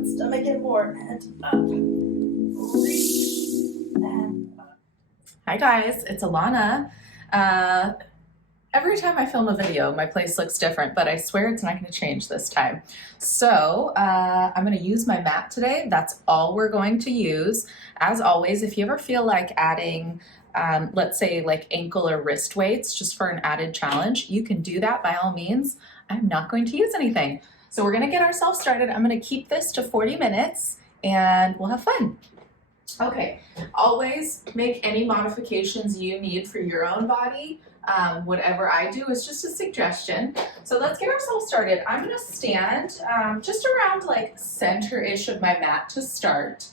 that stomach in more, and up. Breathe, and up. Hi guys, it's Alana. Every time I film a video, my place looks different, but I swear it's not going to change this time. So I'm going to use my mat today. That's all we're going to use. As always, if you ever feel like adding, let's say like ankle or wrist weights just for an added challenge, you can do that by all means. I'm not going to use anything. So we're going to get ourselves started. I'm going to keep this to 40 minutes and we'll have fun. Okay, always make any modifications you need for your own body. Whatever I do is just a suggestion. So let's get ourselves started. I'm going to stand just around like center-ish of my mat to start.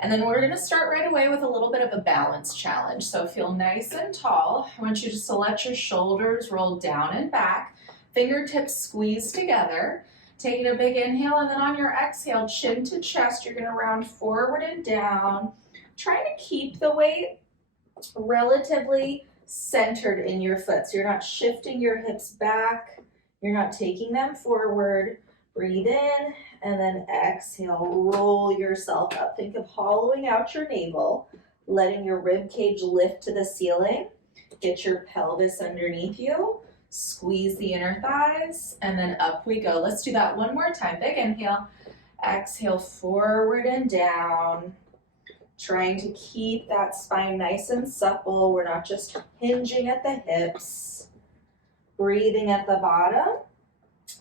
And then we're going to start right away with a little bit of a balance challenge. So feel nice and tall. I want you just to let your shoulders roll down and back, fingertips squeeze together. Taking a big inhale, and then on your exhale, chin to chest, you're going to round forward and down. Trying to keep the weight relatively centered in your foot. So you're not shifting your hips back. You're not taking them forward. Breathe in, and then exhale. Roll yourself up. Think of hollowing out your navel, letting your rib cage lift to the ceiling. Get your pelvis underneath you. Squeeze the inner thighs, and then up we go. Let's do that one more time. Big inhale, exhale, forward and down. Trying to keep that spine nice and supple. We're not just hinging at the hips. Breathing at the bottom,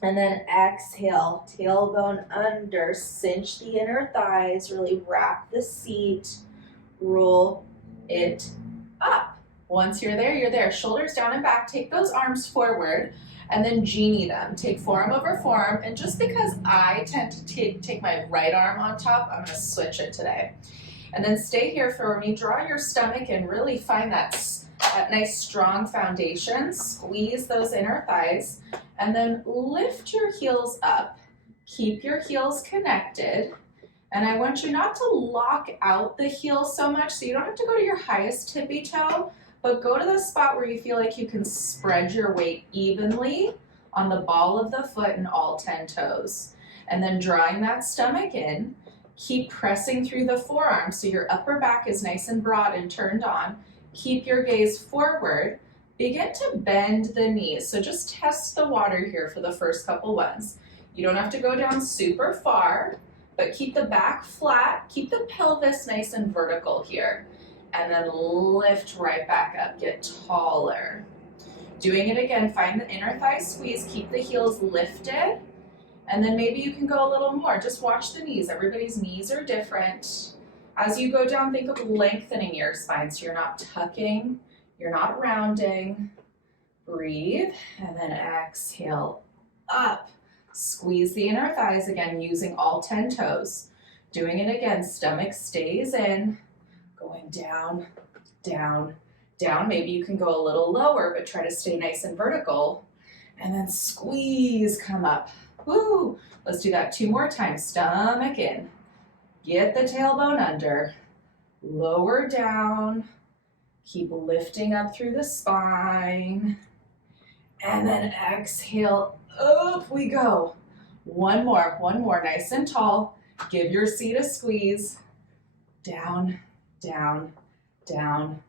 and then exhale, tailbone under, cinch the inner thighs, really wrap the seat, roll it up. Once you're there, shoulders down and back, take those arms forward, and then genie them. Take forearm over forearm, and just because I tend to take my right arm on top, I'm gonna switch it today. And then stay here for me, draw your stomach and really find that nice strong foundation. Squeeze those inner thighs, and then lift your heels up. Keep your heels connected. And I want you not to lock out the heel so much, so you don't have to go to your highest tippy toe, but go to the spot where you feel like you can spread your weight evenly on the ball of the foot and all 10 toes. And then drawing that stomach in, keep pressing through the forearms so your upper back is nice and broad and turned on. Keep your gaze forward. Begin to bend the knees. So just test the water here for the first couple ones. You don't have to go down super far, but keep the back flat. Keep the pelvis nice and vertical here. And then lift right back up, get taller. Doing it again, find the inner thigh squeeze, keep the heels lifted, and then maybe you can go a little more. Just watch the knees. Everybody's knees are different. As you go down, think of lengthening your spine, so you're not tucking, you're not rounding. Breathe, and then exhale, up. Squeeze the inner thighs again, using all 10 toes. Doing it again, stomach stays in. Going down, down, down. Maybe you can go a little lower, but try to stay nice and vertical. And then squeeze, come up. Woo! Let's do that 2 more times. Stomach in. Get the tailbone under. Lower down. Keep lifting up through the spine. And then exhale, up we go. One more, nice and tall. Give your seat a squeeze. Down, down, down,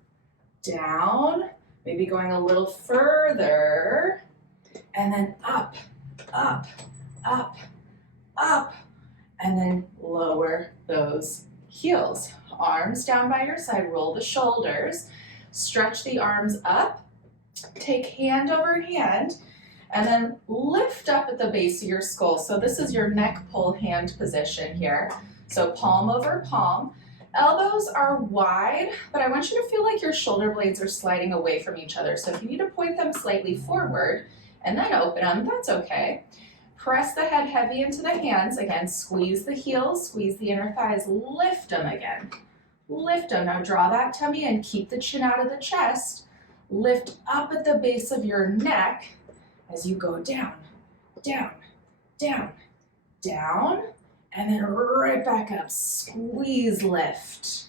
down. Maybe going a little further. And then up, up, up, up. And then lower those heels. Arms down by your side, roll the shoulders. Stretch the arms up. Take hand over hand. And then lift up at the base of your skull. So this is your neck pull hand position here. So palm over palm. Elbows are wide, but I want you to feel like your shoulder blades are sliding away from each other. So if you need to point them slightly forward and then open them, that's okay. Press the head heavy into the hands. Again, squeeze the heels, squeeze the inner thighs, lift them again. Lift them. Now draw that tummy in, keep the chin out of the chest. Lift up at the base of your neck as you go down, down, down, down. And then right back up, squeeze, lift.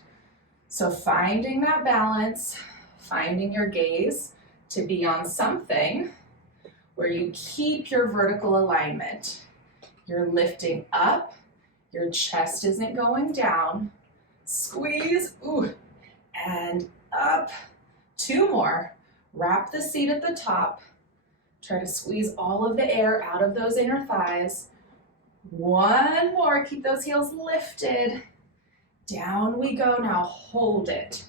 So finding that balance, finding your gaze to be on something where you keep your vertical alignment. You're lifting up, Your chest isn't going down. Squeeze, ooh, and up. 2 more. Wrap the seat at the top. Try to squeeze all of the air out of those inner thighs. 1 more, keep those heels lifted. Down we go, now hold it.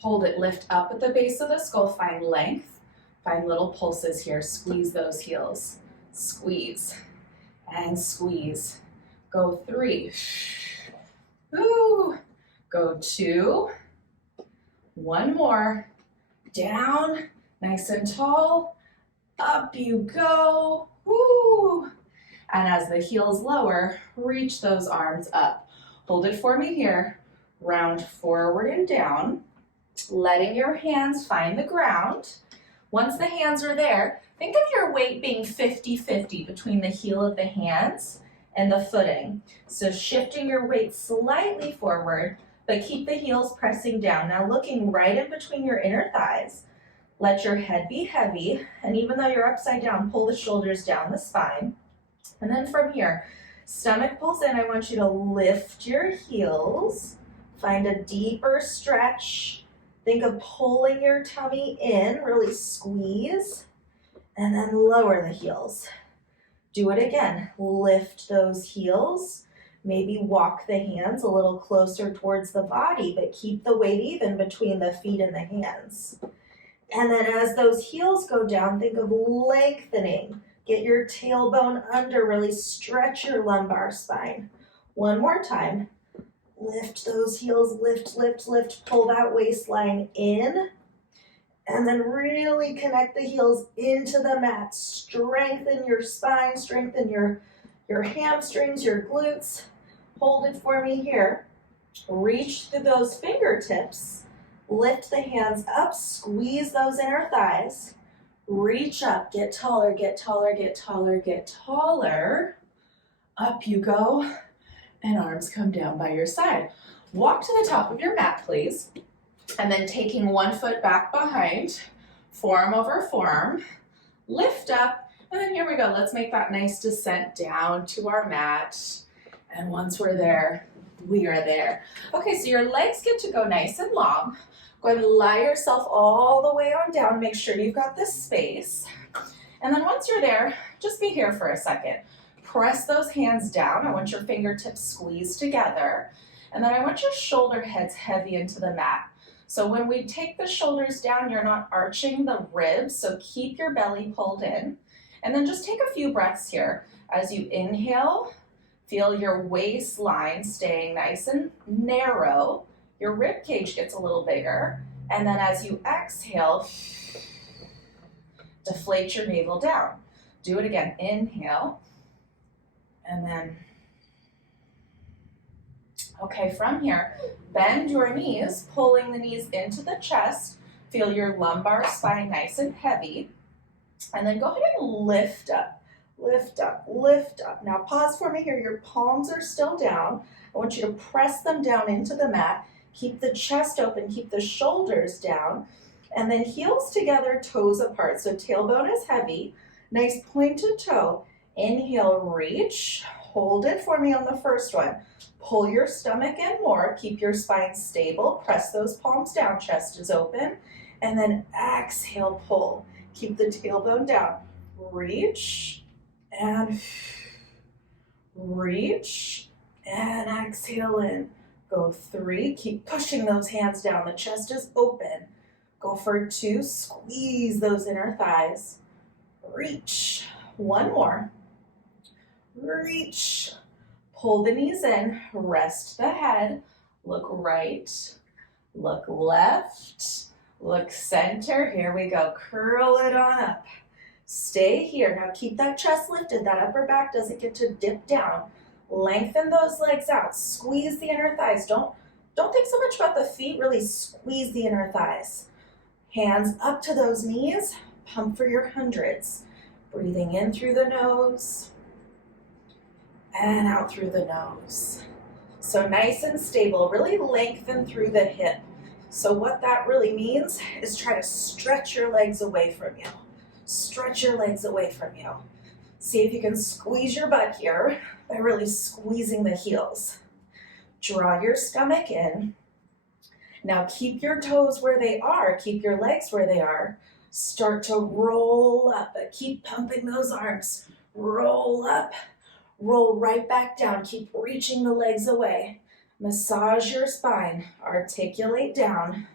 Hold it, lift up at the base of the skull, find length. Find little pulses here, squeeze those heels. Squeeze and squeeze. Go 3. Ooh. Go 2. 1 more. Down, nice and tall. Up you go. Woo. And as the heels lower, reach those arms up. Hold it for me here. Round forward and down, letting your hands find the ground. Once the hands are there, think of your weight being 50-50 between the heel of the hands and the footing. So shifting your weight slightly forward, but keep the heels pressing down. Now looking right in between your inner thighs. Let your head be heavy, and even though you're upside down, pull the shoulders down the spine. And then from here, stomach pulls in. I want you to lift your heels, find a deeper stretch. Think of pulling your tummy in, really squeeze, and then lower the heels. Do it again. Lift those heels. Maybe walk the hands a little closer towards the body, but keep the weight even between the feet and the hands. And then as those heels go down, think of lengthening. Get your tailbone under, really stretch your lumbar spine. 1 more time. Lift those heels, lift, lift, lift. Pull that waistline in. And then really connect the heels into the mat. Strengthen your spine, strengthen your hamstrings, your glutes. Hold it for me here. Reach through those fingertips. Lift the hands up, squeeze those inner thighs. Reach up, get taller, get taller, get taller, get taller. Up you go, and arms come down by your side. Walk to the top of your mat, please. And then taking 1 foot back behind, forearm over forearm, lift up, and then here we go. Let's make that nice descent down to our mat. And once we're there, we are there. Okay, so your legs get to go nice and long. Go ahead and lie yourself all the way on down. Make sure you've got this space. And then once you're there, just be here for a second. Press those hands down. I want your fingertips squeezed together. And then I want your shoulder heads heavy into the mat. So when we take the shoulders down, you're not arching the ribs, so keep your belly pulled in. And then just take a few breaths here. As you inhale, feel your waistline staying nice and narrow. Your rib cage gets a little bigger. And then as you exhale, deflate your navel down. Do it again. Inhale. And then, okay, from here, bend your knees, pulling the knees into the chest. Feel your lumbar spine nice and heavy. And then go ahead and lift up, lift up, lift up. Now pause for me here. Your palms are still down. I want you to press them down into the mat. Keep the chest open, keep the shoulders down, and then heels together, toes apart. So tailbone is heavy, nice pointed toe. Inhale, reach, hold it for me on the first one. Pull your stomach in more, keep your spine stable, press those palms down, chest is open, and then exhale, pull. Keep the tailbone down. Reach, and reach, and exhale in. Go 3, keep pushing those hands down, the chest is open. Go for 2, squeeze those inner thighs. Reach, 1 more. Reach, pull the knees in, rest the head, look right, look left, look center. Here we go, curl it on up. Stay here, now keep that chest lifted, that upper back doesn't get to dip down. Lengthen those legs out, squeeze the inner thighs. Don't think so much about the feet, really squeeze the inner thighs. Hands up to those knees, pump for your hundreds. Breathing in through the nose and out through the nose. So nice and stable, really lengthen through the hip. So what that really means is try to stretch your legs away from you. Stretch your legs away from you. See if you can squeeze your butt here by really squeezing the heels. Draw your stomach in. Now keep your toes where they are, keep your legs where they are. Start to roll up, but keep pumping those arms. Roll up, roll right back down. Keep reaching the legs away. Massage your spine, articulate down.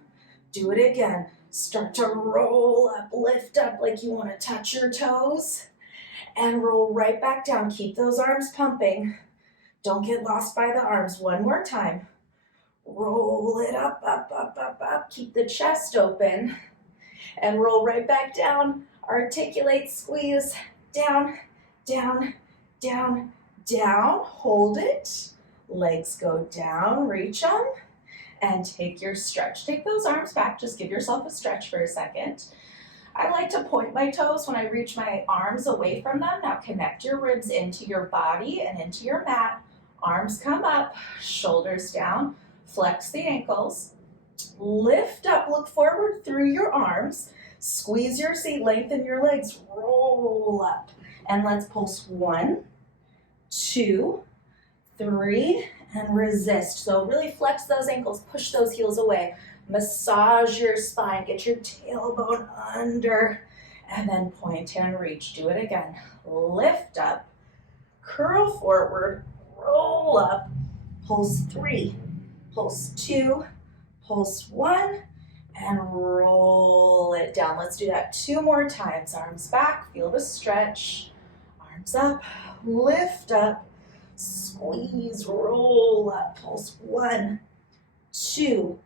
Do it again. Start to roll up, lift up like you want to touch your toes, and roll right back down. Keep those arms pumping. Don't get lost by the arms. One more time. Roll it up, up, up, up, up. Keep the chest open and roll right back down. Articulate, squeeze, down, down, down, down. Hold it. Legs go down, reach them, and take your stretch. Take those arms back. Just give yourself a stretch for a second. I like to point my toes when I reach my arms away from them. Now connect your ribs into your body and into your mat. Arms come up, shoulders down. Flex the ankles, lift up, look forward through your arms, squeeze your seat, lengthen your legs, roll up, and let's pulse 1, 2, 3, and resist. So really flex those ankles, push those heels away, massage your spine, get your tailbone under, and then point and reach. Do it again. Lift up, curl forward, roll up, pulse 3, pulse 2, pulse 1, and roll it down. Let's do that 2 more times. Arms back, feel the stretch. Arms up, lift up, squeeze, roll up. Pulse 1, 2,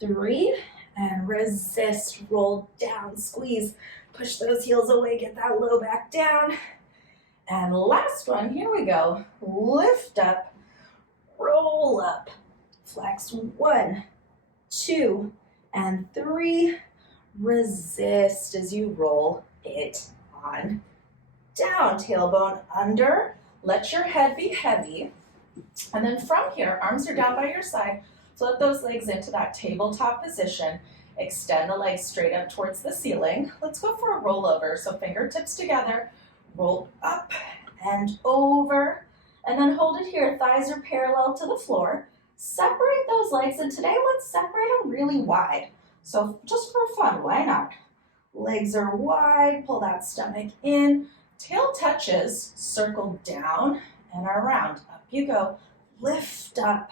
3, and resist. Roll down, squeeze. Push those heels away, get that low back down. And last one, here we go. Lift up, roll up. Flex 1, 2, and 3. Resist as you roll it on down. Tailbone under. Let your head be heavy. And then from here, arms are down by your side. Float those legs into that tabletop position. Extend the legs straight up towards the ceiling. Let's go for a rollover. So fingertips together. Roll up and over. And then hold it here. Thighs are parallel to the floor. Separate those legs, and today let's separate them really wide. So just for fun, why not? Legs are wide, pull that stomach in, tail touches, circle down and around. Up you go, lift up.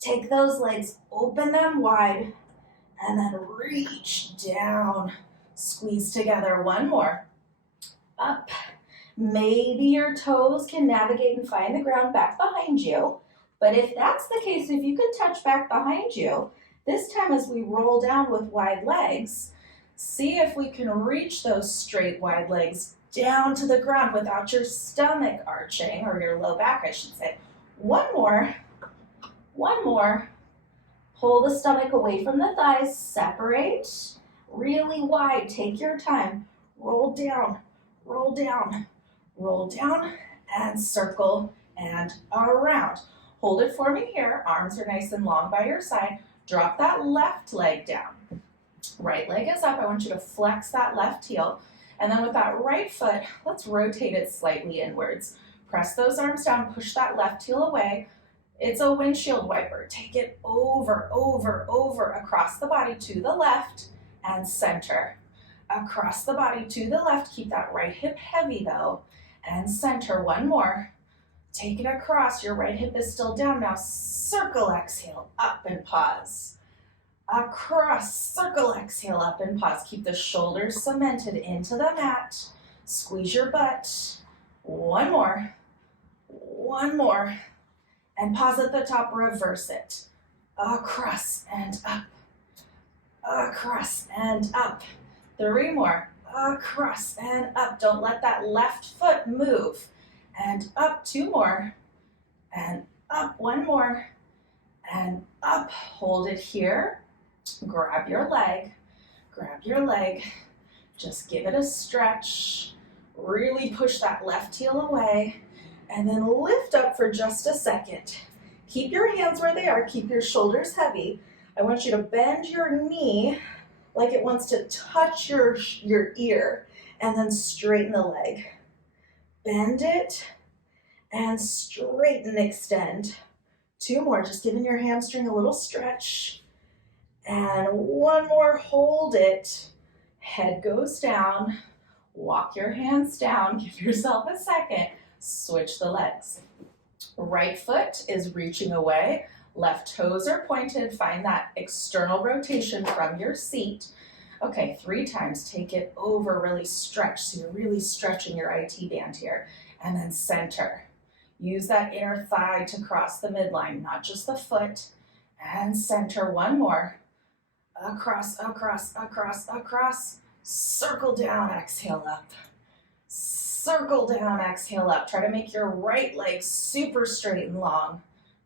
Take those legs, open them wide, and then reach down. Squeeze together, one more. Up. Maybe your toes can navigate and find the ground back behind you. But if that's the case, if you can touch back behind you, this time as we roll down with wide legs, see if we can reach those straight wide legs down to the ground without your stomach arching, or your low back, I should say. One more. Pull the stomach away from the thighs, separate, really wide, take your time. Roll down, roll down, roll down, and circle and around. Hold it for me here. Arms are nice and long by your side. Drop that left leg down. Right leg is up. I want you to flex that left heel. And then with that right foot, let's rotate it slightly inwards. Press those arms down, push that left heel away. It's a windshield wiper. Take it over, over, over, across the body to the left and center. Across the body to the left. Keep that right hip heavy though. And center. One more. Take it across. Your right hip is still down. Now circle, exhale, up and pause. Across, circle, exhale, up and pause. Keep the shoulders cemented into the mat. Squeeze your butt. One more. And pause at the top, reverse it. Across and up. Across and up. 3 more. Across and up. Don't let that left foot move. And up, 2 more. And up, 1 more. And up. Hold it here. Grab your leg. Just give it a stretch. Really push that left heel away. And then lift up for just a second. Keep your hands where they are. Keep your shoulders heavy. I want you to bend your knee like it wants to touch your ear, and then straighten the leg. bend it, and straighten, extend. 2 more, just giving your hamstring a little stretch. And 1 more, hold it. Head goes down. Walk your hands down, give yourself a second. Switch the legs. Right foot is reaching away. Left toes are pointed. Find that external rotation from your seat. Okay, 3 times. Take it over, really stretch. So you're really stretching your IT band here. And then center. Use that inner thigh to cross the midline, not just the foot. And center. 1 more. Across, across, across, across. Circle down, exhale up. Circle down, exhale up. Try to make your right leg super straight and long.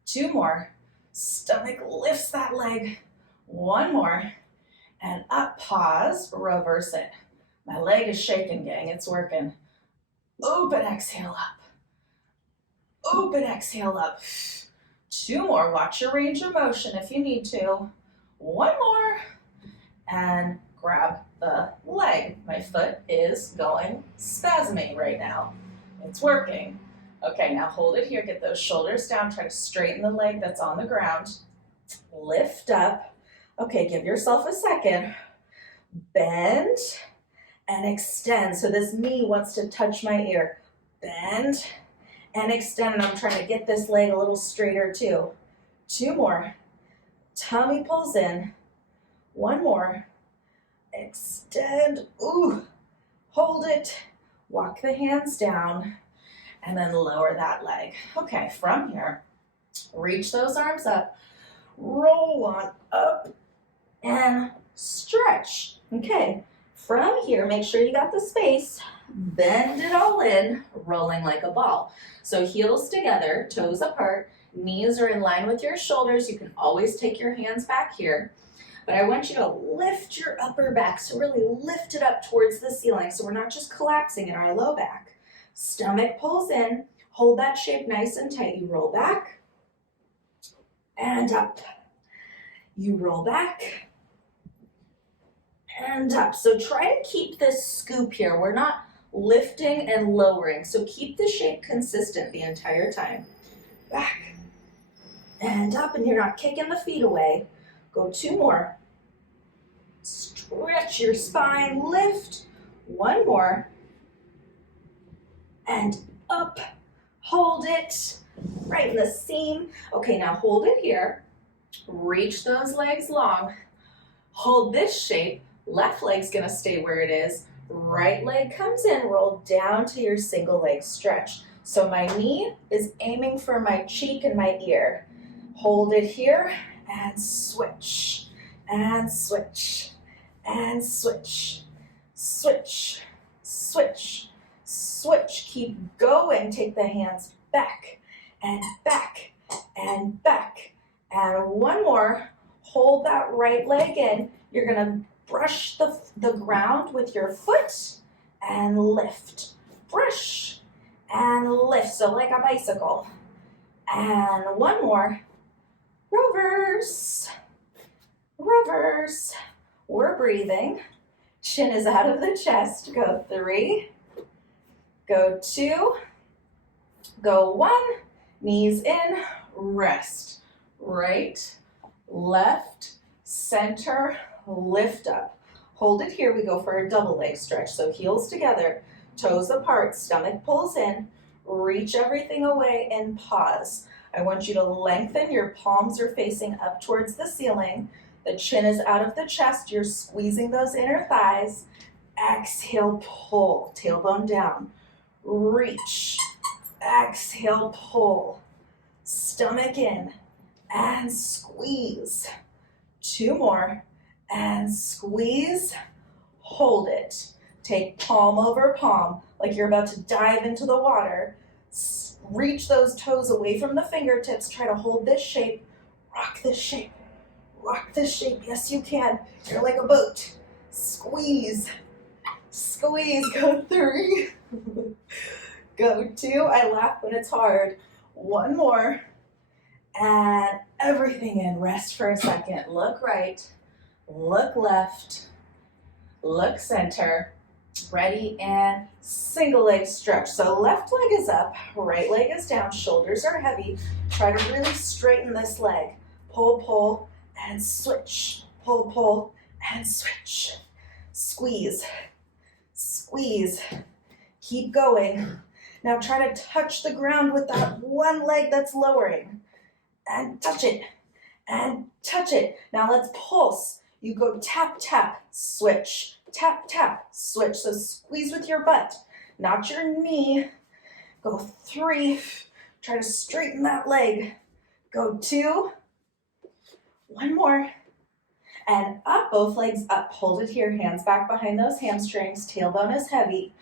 2 more. Stomach lifts that leg. 1 more. And up, pause, reverse it. My leg is shaking, gang, it's working. Open, exhale up. Open, exhale up. 2 more, watch your range of motion if you need to. 1 more. And grab the leg. My foot is going spasming right now. It's working. Okay, now hold it here. Get those shoulders down. Try to straighten the leg that's on the ground. Lift up. Okay, give yourself a second. Bend and extend. So this knee wants to touch my ear. Bend and extend. And I'm trying to get this leg a little straighter too. 2 more. Tummy pulls in. 1 more. Extend. Ooh. Hold it. Walk the hands down. And then lower that leg. Okay, from here, reach those arms up. Roll on up. And stretch. Okay, from here, make sure you got the space. Bend it all in, rolling like a ball. So heels together, toes apart, knees are in line with your shoulders. You can always take your hands back here. But I want you to lift your upper back, so really lift it up towards the ceiling so we're not just collapsing in our low back. Stomach pulls in, hold that shape nice and tight. You roll back and up. You roll back and up. So try to keep this scoop here. We're not lifting and lowering, so keep the shape consistent the entire time. Back and up, and you're not kicking the feet away. Go 2 more. Stretch your spine, lift. 1 more. And up. Hold it right in the seam. Okay, now hold it here. Reach those legs long. Hold this shape. Left leg's gonna stay where it is. Right leg comes in, roll down to your single leg stretch. So my knee is aiming for my cheek and my ear. Hold it here and switch, and switch, and switch, switch, switch, switch. Keep going. Take the hands back and back and back. And 1 more. Hold that right leg in. You're gonna brush the ground with your foot and lift. Brush and lift, so like a bicycle. And 1 more. Reverse, reverse. We're breathing. Chin is out of the chest. Go 3, go 2, go 1. Knees in, rest. Right, left, center, lift up. Hold it here. We go for a double leg stretch. So heels together, toes apart, stomach pulls in, reach everything away and pause. I want you to lengthen. Your palms are facing up towards the ceiling. The chin is out of the chest. You're squeezing those inner thighs. Exhale, pull, tailbone down. Reach. Exhale, pull. Stomach in and squeeze. 2 more and squeeze. Hold it. Take palm over palm like you're about to dive into the water. Reach those toes away from the fingertips. Try to hold this shape. Rock this shape. Rock this shape. Yes, you can. You're like a boat. Squeeze. Squeeze. Go 3. Go 2. I laugh when it's hard. 1 more. And everything in. Rest for a second. Look right. Look left. Look center. Ready, and single leg stretch. So left leg is up, right leg is down, shoulders are heavy. Try to really straighten this leg. Pull, pull, and switch. Pull, pull, and switch. Squeeze, squeeze. Keep going. Now try to touch the ground with that one leg that's lowering. And touch it, and touch it. Now let's pulse. You go tap, tap, switch. Tap, tap, switch. So squeeze with your butt, not your knee. Go 3. Try to straighten that leg. Go 2. 1 more. And up, both legs up. Hold it here. Hands back behind those hamstrings. Tailbone is heavy.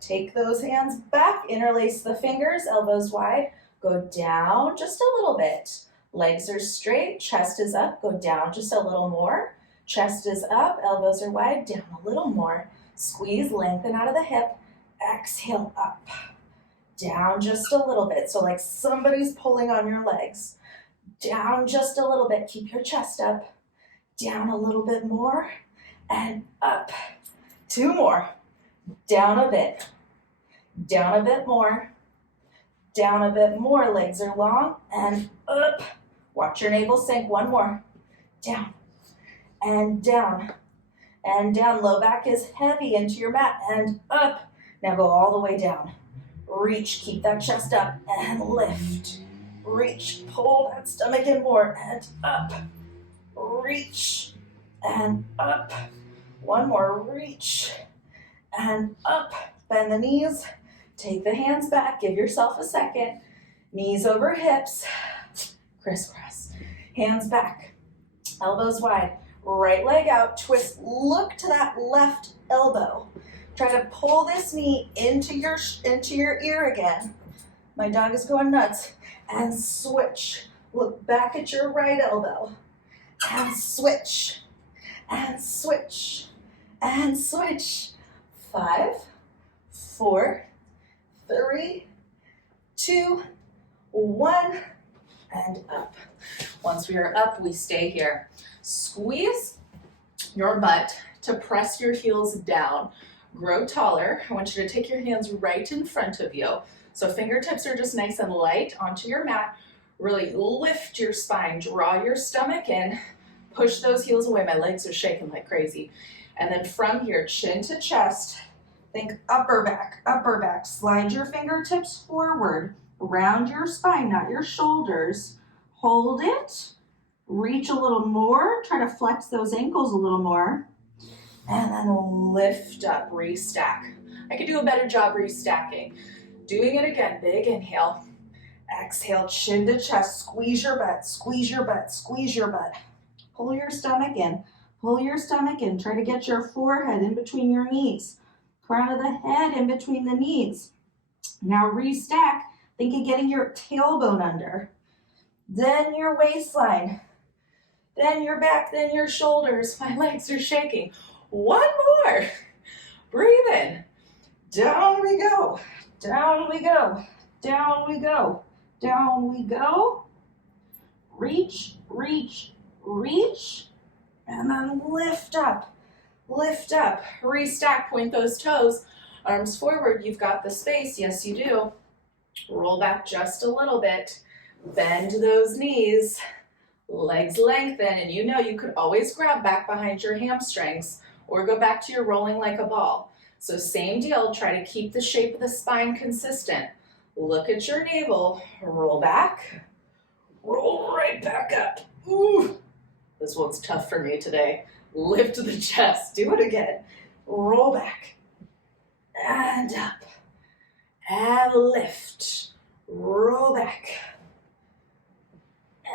Take those hands back. Interlace the fingers, elbows wide. Go down just a little bit. Legs are straight. Chest is up. Go down just a little more. Chest is up, elbows are wide, down a little more. Squeeze, lengthen out of the hip. Exhale, up. Down just a little bit. So like somebody's pulling on your legs. Down just a little bit. Keep your chest up. Down a little bit more. And up. 2 more. Down a bit. Down a bit more. Down a bit more. Legs are long. And up. Watch your navel sink. 1 more. Down. And down, and down. Low back is heavy into your mat, and up. Now go all the way down. Reach, keep that chest up, and lift. Reach, pull that stomach in more, and up. Reach, and up. 1 more, reach, and up. Bend the knees, take the hands back, give yourself a second. Knees over hips, crisscross. Hands back, elbows wide. Right leg out, twist, look to that left elbow. Try to pull this knee into your ear again. My dog is going nuts. And switch. Look back at your right elbow. And switch. And switch. And switch. 5, 4, 3, 2, 1, and up. Once we are up, we stay here. Squeeze your butt to press your heels down. Grow taller. I want you to take your hands right in front of you. So fingertips are just nice and light onto your mat. Really lift your spine. Draw your stomach in. Push those heels away. My legs are shaking like crazy. And then from here, chin to chest, think upper back. Slide your fingertips forward. Round your spine, not your shoulders. Hold it. Reach a little more. Try to flex those ankles a little more. And then lift up, restack. I could do a better job restacking. Doing it again, big inhale. Exhale, chin to chest. Squeeze your butt, squeeze your butt, squeeze your butt. Pull your stomach in. Pull your stomach in. Try to get your forehead in between your knees. Crown of the head in between the knees. Now restack. Think of getting your tailbone under. Then your waistline. Then your back, then your shoulders. My legs are shaking. 1 more. Breathe in. Down we go. Down we go. Down we go. Down we go. Reach, reach, reach. And then lift up. Lift up. Restack. Point those toes. Arms forward. You've got the space. Yes, you do. Roll back just a little bit. Bend those knees. Legs lengthen, and you know you could always grab back behind your hamstrings or go back to your rolling like a ball. So same deal, try to keep the shape of the spine consistent. Look at your navel, roll back, roll right back up. Ooh, this one's tough for me today. Lift the chest, do it again. Roll back, and up, and lift, roll back,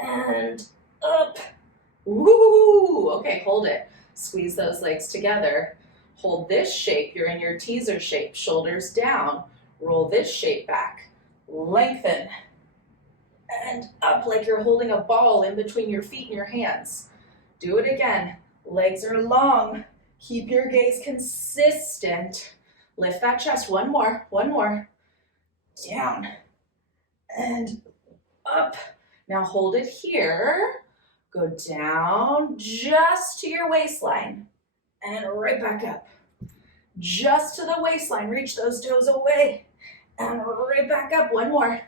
and up. Woo! Okay, hold it. Squeeze those legs together. Hold this shape. You're in your teaser shape. Shoulders down. Roll this shape back. Lengthen. And up like you're holding a ball in between your feet and your hands. Do it again. Legs are long. Keep your gaze consistent. Lift that chest. 1 more. 1 more. Down. And up. Now hold it here. Go down just to your waistline and right back up. just to the waistline. Reach those toes away and right back up. One more.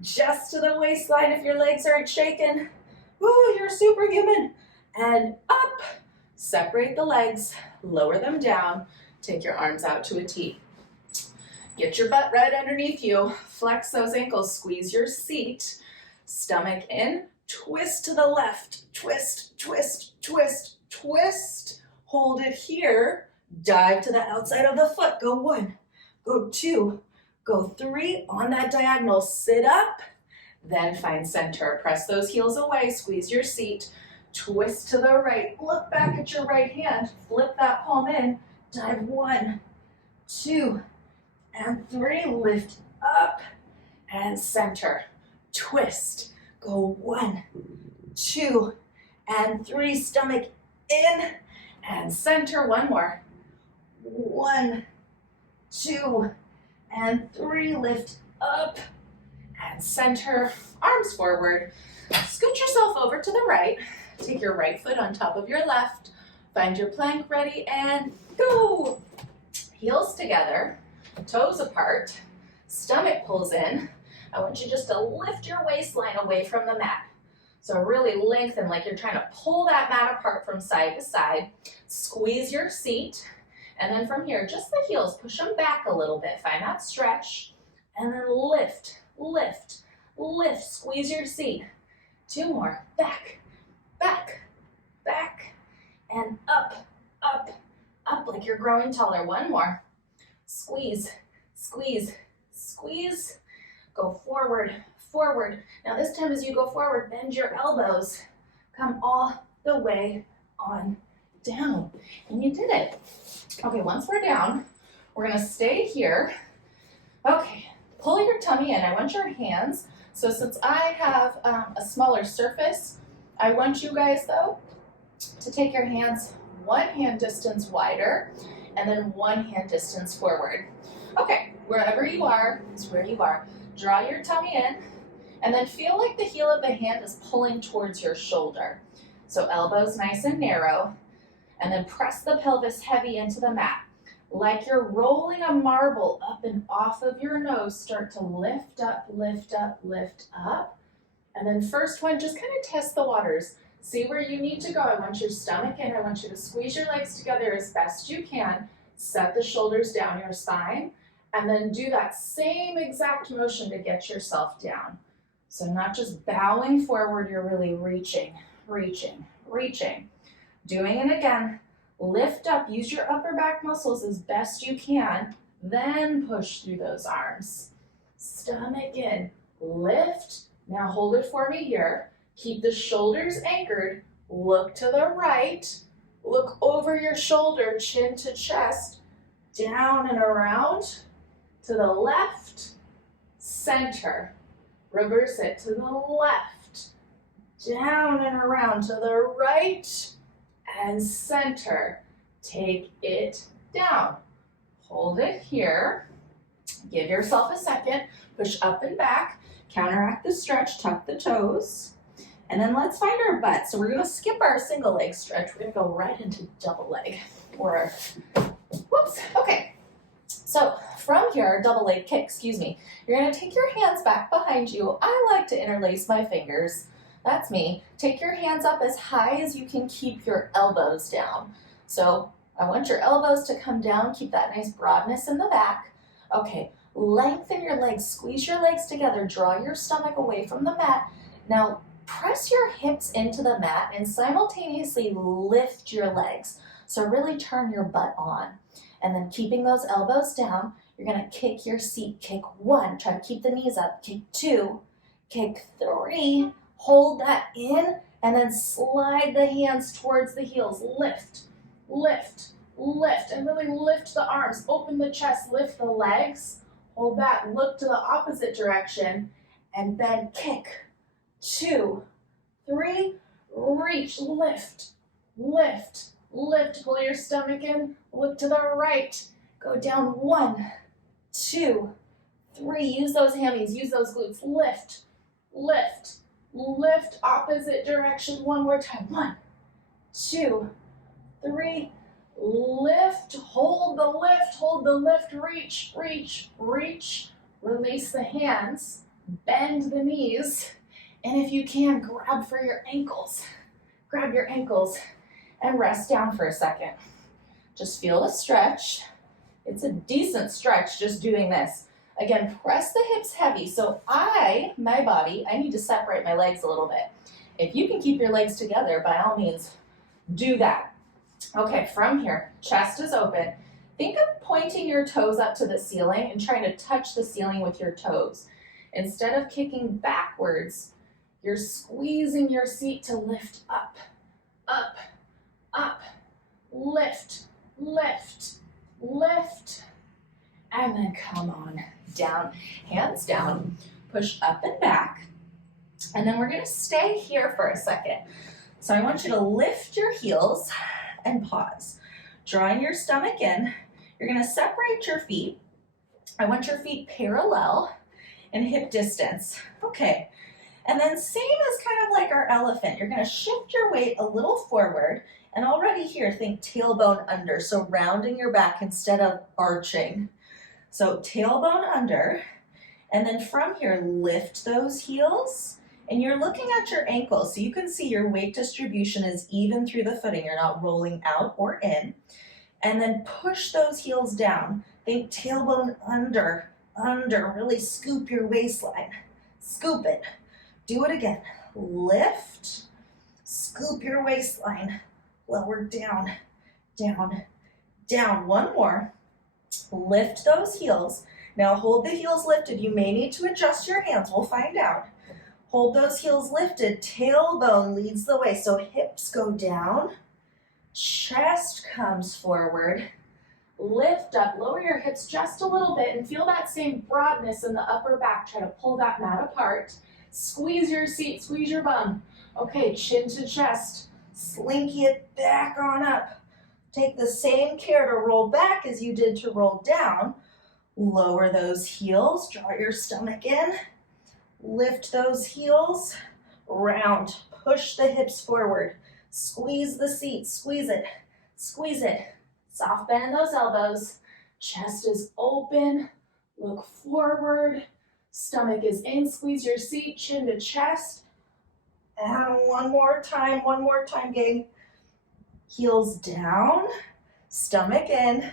Just to the waistline if your legs aren't shaking. Ooh, you're superhuman. And up. Separate the legs, lower them down. Take your arms out to a T. Get your butt right underneath you. Flex those ankles, squeeze your seat. Stomach in, twist to the left. Twist, twist, twist, twist. Hold it here. Dive to the outside of the foot. Go 1, go 2, go 3. On that diagonal, sit up. Then find center. Press those heels away, squeeze your seat. Twist to the right. Look back at your right hand. Flip that palm in. Dive 1, 2, and 3. Lift up and center. Twist. Go 1, 2, and 3. Stomach in and center. One more. 1, 2, and 3. Lift up and center. Arms forward. Scoot yourself over to the right. Take your right foot on top of your left. Find your plank ready and go. Heels together, toes apart, stomach pulls in. I want you just to lift your waistline away from the mat. So really lengthen like you're trying to pull that mat apart from side to side. Squeeze your seat. And then from here, just the heels, push them back a little bit. Find that stretch. And then lift, lift, lift. Squeeze your seat. 2 more. Back, back, back, and up, up, up like you're growing taller. 1 more. Squeeze, squeeze, squeeze. Go forward, forward. Now this time as you go forward, bend your elbows. Come all the way on down. And you did it. Okay, once we're down, we're gonna stay here. Okay, pull your tummy in. I want your hands. So since I have a smaller surface, I want you guys though to take your hands 1 hand distance wider and then 1 hand distance forward. Okay, wherever you are is where you are. Draw your tummy in and then feel like the heel of the hand is pulling towards your shoulder. So elbows nice and narrow, and then press the pelvis heavy into the mat. Like you're rolling a marble up and off of your nose. Start to lift up, lift up, lift up. And then first one, just kind of test the waters. See where you need to go. I want your stomach in. I want you to squeeze your legs together as best you can. Set the shoulders down your spine. And then do that same exact motion to get yourself down. So not just bowing forward, you're really reaching, reaching, reaching. Doing it again. Lift up, use your upper back muscles as best you can, then push through those arms. Stomach in, lift. Now hold it for me here. Keep the shoulders anchored. Look to the right. Look over your shoulder, chin to chest. Down and around. To the left. Center. Reverse it to the left. Down and around to the right. And center. Take it down. Hold it here. Give yourself a second. Push up and back. Counteract the stretch. Tuck the toes. And then let's find our butt. So we're going to skip our single leg stretch. We're going to go right into double leg. Or, whoops. Okay. So from here, double leg kick, excuse me. You're going to take your hands back behind you. I like to interlace my fingers. That's me. Take your hands up as high as you can keep your elbows down. So I want your elbows to come down. Keep that nice broadness in the back. Okay, lengthen your legs. Squeeze your legs together. Draw your stomach away from the mat. Now press your hips into the mat and simultaneously lift your legs. So really turn your butt on. And then keeping those elbows down, you're going to kick your seat. Kick 1. Try to keep the knees up. Kick 2. Kick 3. Hold that in, and then slide the hands towards the heels. Lift, lift, lift, and really lift the arms. Open the chest, lift the legs. Hold that, look to the opposite direction, and then kick. 2, 3, reach, lift, lift, lift. Pull your stomach in, look to the right. Go down 1, 2, 3. Use those hammies, use those glutes. Lift, lift. Lift, opposite direction. 1 more time. 1, 2, 3. Lift, hold the lift, reach, reach, reach. Release the hands, bend the knees, and if you can, grab for your ankles. Grab your ankles and rest down for a second. Just feel the stretch. It's a decent stretch just doing this. Again, press the hips heavy. So my body, I need to separate my legs a little bit. If you can keep your legs together, by all means, do that. Okay, from here, chest is open. Think of pointing your toes up to the ceiling and trying to touch the ceiling with your toes. Instead of kicking backwards, you're squeezing your seat to lift up, up, up, lift, lift, lift, and then come on down, hands down, push up and back, and then we're gonna stay here for a second. So I want you to lift your heels and pause. Drawing your stomach in, you're gonna separate your feet. I want your feet parallel and hip distance. Okay, and then same as kind of like our elephant, you're gonna shift your weight a little forward, and already here, think tailbone under, so rounding your back instead of arching. So tailbone under, and then from here, lift those heels, and you're looking at your ankles, so you can see your weight distribution is even through the footing. You're not rolling out or in. And then push those heels down. Think tailbone under, under. Really scoop your waistline. Scoop it. Do it again. Lift, scoop your waistline. Lower down, down, down. One more. Lift those heels. Now hold the heels lifted. You may need to adjust your hands. We'll find out. Hold those heels lifted. Tailbone leads the way. So hips go down. Chest comes forward. Lift up. Lower your hips just a little bit and feel that same broadness in the upper back. Try to pull that mat apart. Squeeze your seat. Squeeze your bum. Okay, chin to chest. Slinky it back on up. Take the same care to roll back as you did to roll down. Lower those heels. Draw your stomach in. Lift those heels, round, push the hips forward, squeeze the seat, squeeze it, soft bend those elbows, chest is open, look forward, stomach is in, squeeze your seat, chin to chest, and one more time, gang. Heels down, stomach in,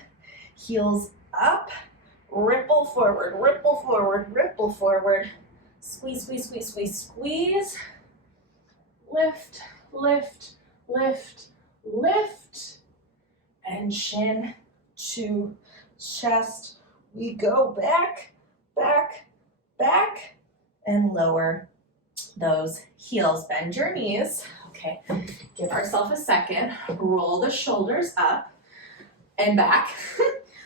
heels up, ripple forward, ripple forward, ripple forward. Squeeze, squeeze, squeeze, squeeze, squeeze. Lift, lift, lift, lift. And chin to chest. We go back, back, back, and lower those heels. Bend your knees. Okay, give ourselves a second. Roll the shoulders up and back.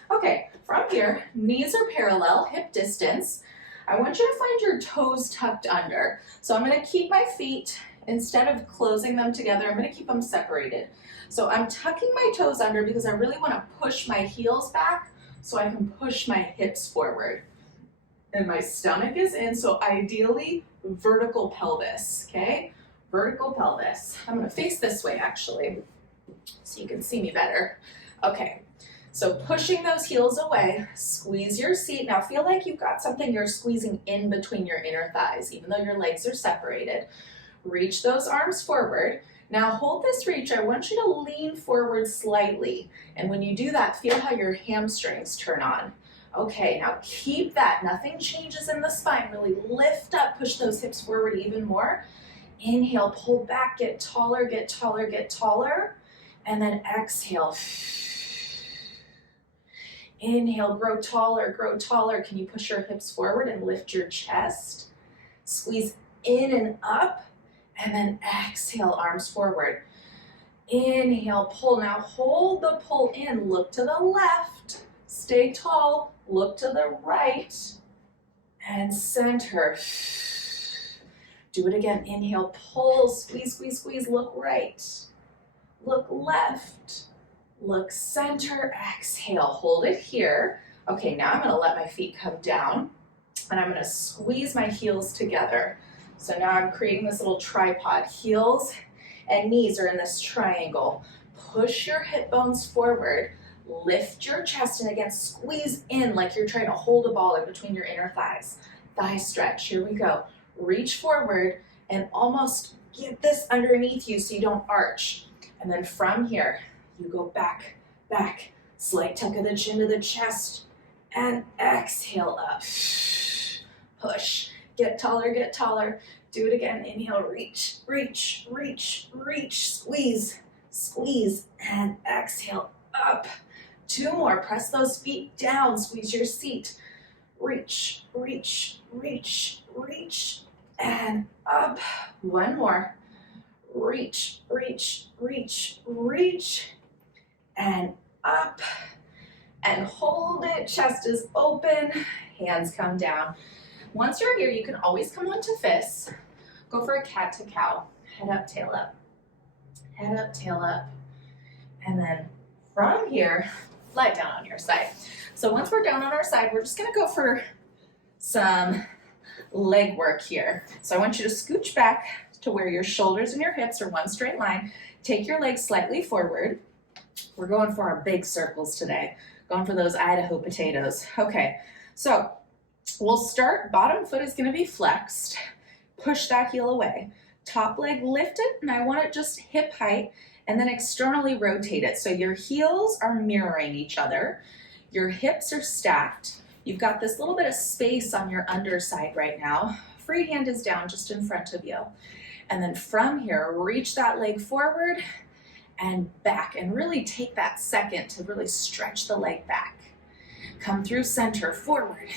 Okay, from here, knees are parallel, hip distance. I want you to find your toes tucked under. So I'm gonna keep my feet, instead of closing them together, I'm gonna keep them separated. So I'm tucking my toes under because I really wanna push my heels back so I can push my hips forward. And my stomach is in, so ideally vertical pelvis, okay? Vertical pelvis. I'm gonna face this way actually, so you can see me better. Okay. So pushing those heels away, squeeze your seat. Now feel like you've got something you're squeezing in between your inner thighs, even though your legs are separated. Reach those arms forward. Now hold this reach. I want you to lean forward slightly. And when you do that, feel how your hamstrings turn on. Okay, now keep that. Nothing changes in the spine. Really lift up, push those hips forward even more. Inhale, pull back, get taller, get taller, get taller. And then exhale. Inhale, grow taller, grow taller. Can you push your hips forward and lift your chest? Squeeze in and up, and then exhale, arms forward. Inhale, pull. Now hold the pull in. Look to the left. Stay tall. Look to the right. And center. Do it again. Inhale, pull, squeeze, squeeze, squeeze. Look right. Look left. Look center, exhale, hold it here. Okay, now I'm gonna let my feet come down and I'm gonna squeeze my heels together. So now I'm creating this little tripod. Heels and knees are in this triangle. Push your hip bones forward. Lift your chest, and again, squeeze in like you're trying to hold a ball in between your inner thighs. Thigh stretch, here we go. Reach forward and almost get this underneath you so you don't arch. And then from here, you go back, back, slight tuck of the chin to the chest, and exhale up. Push, get taller, do it again. Inhale, reach, reach, reach, reach, squeeze, squeeze, and exhale up. 2 more, press those feet down, squeeze your seat. Reach, reach, reach, reach, and up. 1 more. Reach, reach, reach, reach, and up. And hold it, chest is open, hands come down. Once you're here, you can always come onto fists. Go for a cat to cow. Head up, tail up. Head up, tail up. And then from here, lie down on your side. So once we're down on our side, we're just gonna go for some leg work here. So I want you to scooch back to where your shoulders and your hips are one straight line. Take your legs slightly forward. We're going for our big circles today. Going for those Idaho potatoes. Okay, so we'll start, bottom foot is gonna be flexed. Push that heel away. Top leg lifted, and I want it just hip height, and then externally rotate it. So your heels are mirroring each other. Your hips are stacked. You've got this little bit of space on your underside right now. Free hand is down just in front of you. And then from here, reach that leg forward and back, and really take that second to really stretch the leg back. Come through center, forward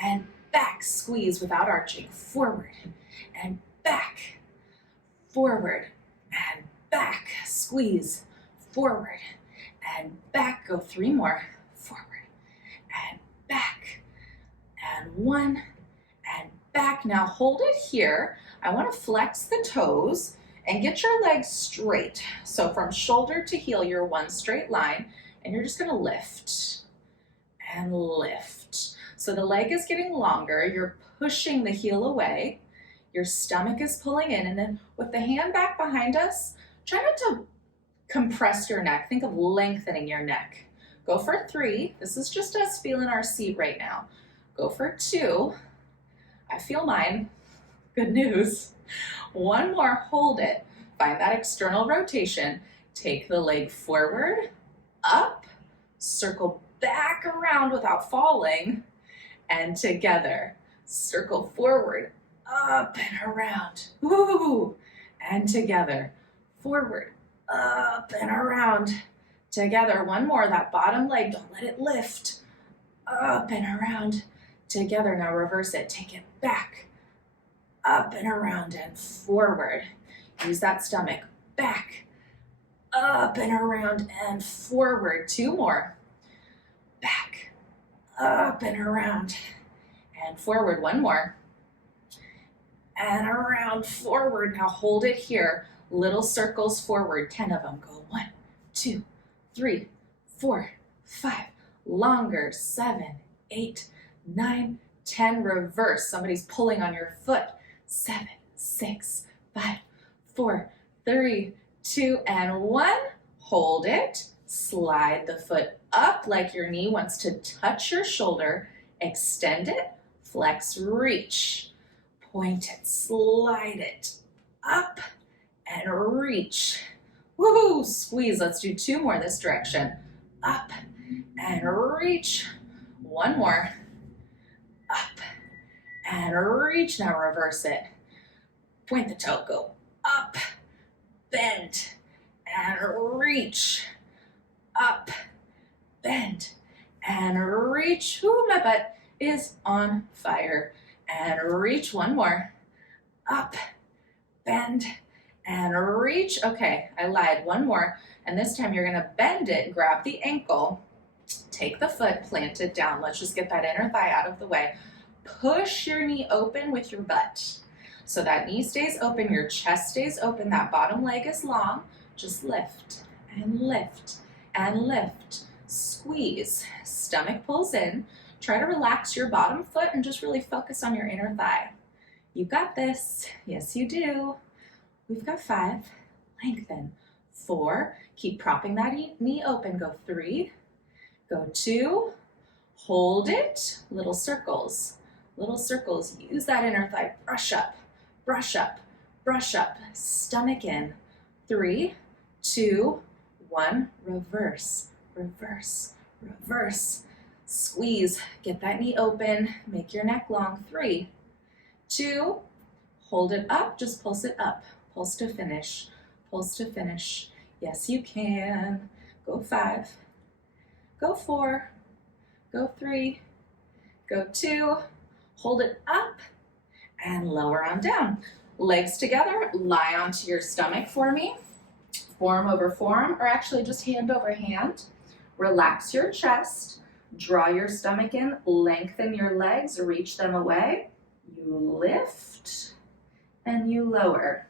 and back, squeeze without arching, forward and back, forward and back, squeeze, forward and back. Go 3 more, forward and back, and 1 and back. Now hold it here. I want to flex the toes and get your legs straight. So from shoulder to heel, you're one straight line, and you're just going to lift and lift. So the leg is getting longer. You're pushing the heel away. Your stomach is pulling in, and then with the hand back behind us, try not to compress your neck. Think of lengthening your neck. Go for 3. This is just us feeling our seat right now. Go for 2. I feel mine. Good news. 1 more, hold it. Find that external rotation. Take the leg forward, up, circle back around without falling, and together. Circle forward, up and around. Woo! And together. Forward, up and around. Together. 1 more, that bottom leg, don't let it lift. Up and around. Together. Now reverse it. Take it back. Up and around and forward. Use that stomach. Back, up and around and forward. 2 more. Back, up and around and forward. 1 more. And around, forward. Now hold it here. Little circles forward. 10 of them. Go 1, 2, 3, 4, 5. Longer. 7, 8, 9, 10. Reverse. Somebody's pulling on your foot. 7, 6, 5, 4, 3, 2, and 1. Hold it. Slide the foot up like your knee wants to touch your shoulder. Extend it. Flex, reach. Point it, slide it up and reach. Woohoo! Squeeze. Let's do 2 more this direction. Up and reach. 1 more. Up and reach. Now reverse it. Point the toe, go up, bend, and reach. Up, bend, and reach. Ooh, my butt is on fire. And reach. 1 more. Up, bend, and reach. Okay, I lied. 1 more. And this time you're gonna bend it, grab the ankle, take the foot, plant it down. Let's just get that inner thigh out of the way. Push your knee open with your butt. So that knee stays open, your chest stays open, that bottom leg is long. Just lift and lift and lift. Squeeze. Stomach pulls in. Try to relax your bottom foot and just really focus on your inner thigh. You got this. Yes, you do. We've got 5. Lengthen. 4, keep propping that knee open, go 3, go 2, hold it, little circles, use that inner thigh, brush up, brush up, brush up, stomach in, 3, 2, 1, reverse, reverse, reverse, squeeze, get that knee open, make your neck long, 3, 2, hold it up, just pulse it up, pulse to finish, yes you can, go 5, go 4, go 3, go 2, hold it up, and lower on down. Legs together, lie onto your stomach for me, forearm over forearm, or actually just hand over hand. Relax your chest, draw your stomach in, lengthen your legs, reach them away. You lift and you lower.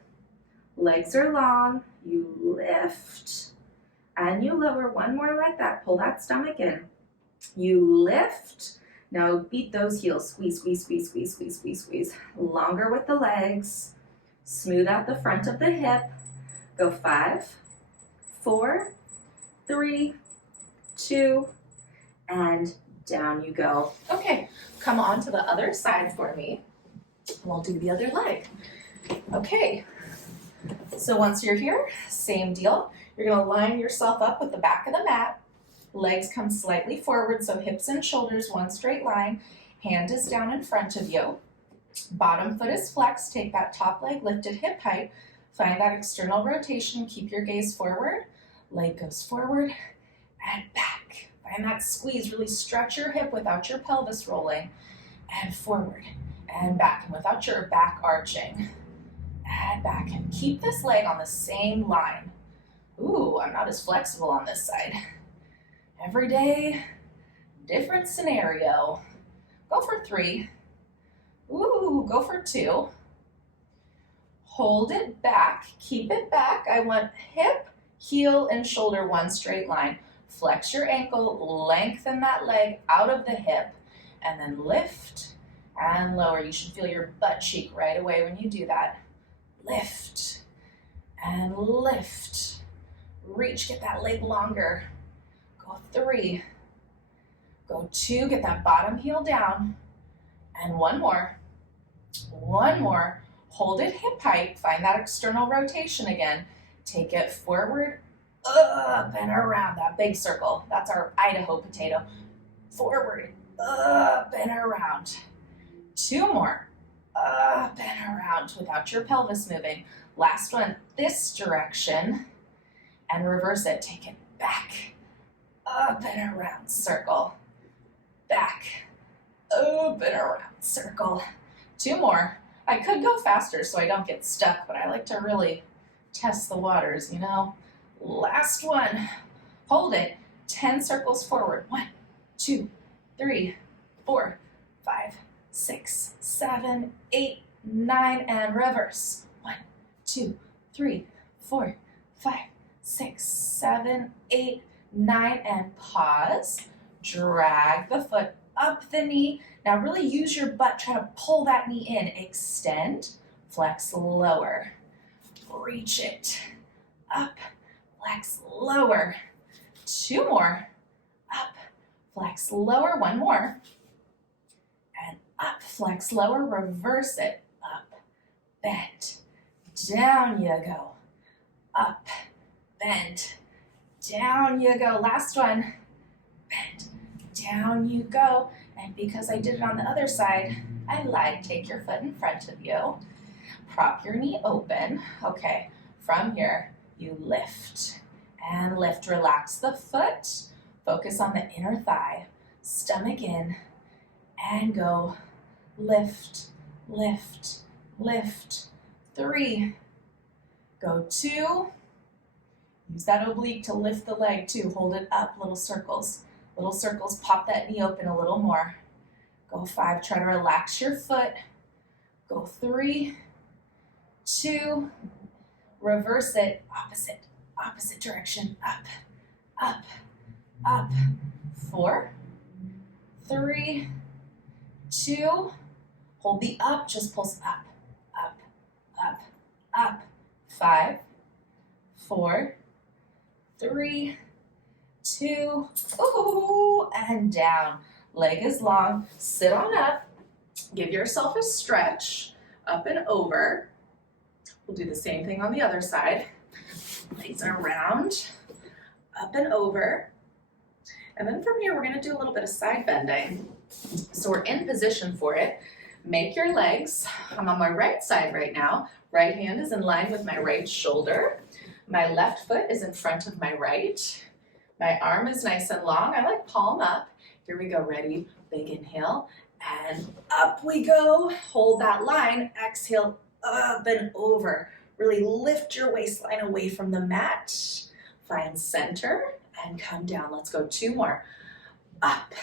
Legs are long, you lift and you lower. One more like that, pull that stomach in. You lift. Now beat those heels, squeeze, squeeze, squeeze, squeeze, squeeze, squeeze, squeeze. Longer with the legs. Smooth out the front of the hip. Go 5, 4, 3, 2, and down you go. Okay, come on to the other side for me. We'll do the other leg. Okay, so once you're here, same deal. You're gonna line yourself up with the back of the mat. Legs come slightly forward, so hips and shoulders, one straight line. Hand is down in front of you. Bottom foot is flexed. Take that top leg lifted hip height. Find that external rotation. Keep your gaze forward. Leg goes forward and back. Find that squeeze. Really stretch your hip without your pelvis rolling. And forward and back. And without your back arching. And back. And keep this leg on the same line. Ooh, I'm not as flexible on this side. Every day, different scenario. Go for 3. Ooh, go for 2. Hold it back, keep it back. I want hip, heel, and shoulder one straight line. Flex your ankle, lengthen that leg out of the hip, and then lift and lower. You should feel your butt cheek right away when you do that. Lift and lift. Reach, get that leg longer. Go 3, go 2, get that bottom heel down, and one more, hold it hip height, find that external rotation again, take it forward, up and around, that big circle, that's our Idaho potato, forward, up and around, 2 more, up and around without your pelvis moving, last one, this direction, and reverse it, take it back, up and around, circle, back, up and around, circle. 2 more. I could go faster so I don't get stuck, but I like to really test the waters, you know. Last one. Hold it. 10 circles forward. 1, 2, 3, 4, 5, 6, 7, 8, 9, and reverse. 1, 2, 3, 4, 5, 6, 7, 8, 9, and pause. Drag the foot up the knee. Now really use your butt, try to pull that knee in. Extend, flex, lower. Reach it. Up, flex, lower. 2 more. Up, flex, lower. 1 more. And up, flex, lower. Reverse it. Up, bend. Down you go. Up, bend. Down you go. Last one. Bend. Down you go. And because I did it on the other side, I lied. Take your foot in front of you. Prop your knee open. Okay, from here, you lift and lift. Relax the foot. Focus on the inner thigh. Stomach in and go. Lift, lift, lift. 3. Go 2. Use that oblique to lift the leg too. Hold it up, little circles. Little circles, pop that knee open a little more. Go 5, try to relax your foot. Go 3, 2, reverse it, opposite direction, up, up, up. 4, 3, 2, hold the up, just pulse up, up, up, up. 5, 4, 3, 2, oh, and down. Leg is long, sit on up, give yourself a stretch, up and over. We'll do the same thing on the other side. Legs are round, up and over. And then from here, we're gonna do a little bit of side bending. So we're in position for it. Make your legs, I'm on my right side right now. Right hand is in line with my right shoulder. My left foot is in front of my right. My arm is nice and long. I like palm up. Here we go, ready? Big inhale, and up we go. Hold that line, exhale, up and over. Really lift your waistline away from the mat. Find center and come down. Let's go 2 more. Up,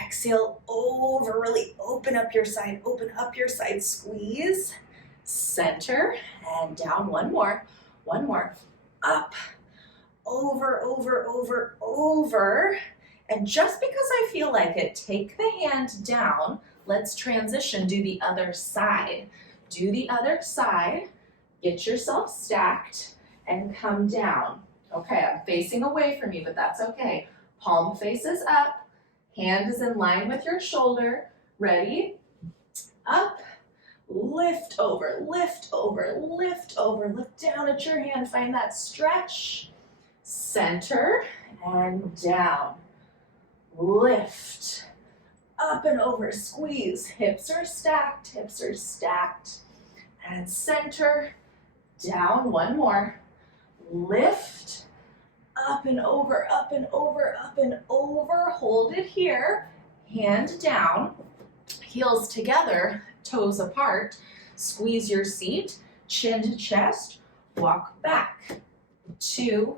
exhale, over, really open up your side, squeeze. Center and down, 1 more, up, over, over, over, over. And just because I feel like it, take the hand down. Let's transition, do the other side. Do the other side, get yourself stacked and come down. Okay, I'm facing away from you, but that's okay. Palm faces up, hand is in line with your shoulder. Ready? Up, lift over, lift over, lift over, look down at your hand, find that stretch. Center and down. Lift, up and over, squeeze. Hips are stacked, and center, down, 1 more. Lift, up and over, up and over, up and over. Hold it here, hand down, heels together, toes apart. Squeeze your seat, chin to chest, walk back. 2,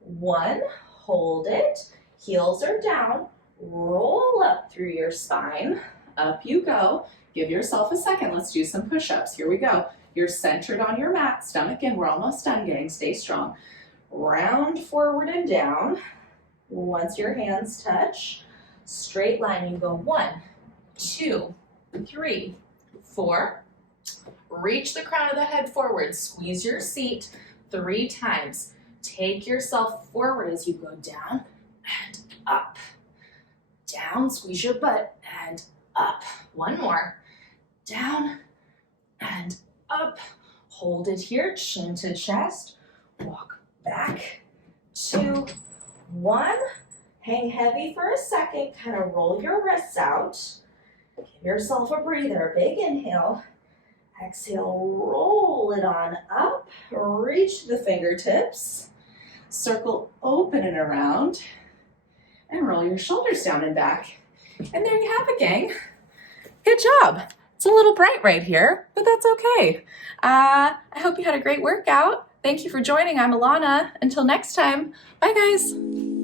1, hold it. Heels are down, roll up through your spine. Up you go. Give yourself a second. Let's do some push-ups. Here we go. You're centered on your mat, stomach in. We're almost done, gang. Stay strong. Round forward and down. Once your hands touch, straight line, you go 1, 2, 3, 4. Reach the crown of the head forward. Squeeze your seat 3 times. Take yourself forward as you go down and up. Down, squeeze your butt, and up. 1 more. Down and up. Hold it here, chin to chest. Walk back. 2, 1. Hang heavy for a second. Kind of roll your wrists out. Give yourself a breather. Big inhale. Exhale, roll it on up. Reach the fingertips. Circle open and around. And roll your shoulders down and back. And there you have it, gang. Good job. It's a little bright right here, but that's okay. I hope you had a great workout. Thank you for joining. I'm Alana. Until next time, bye guys.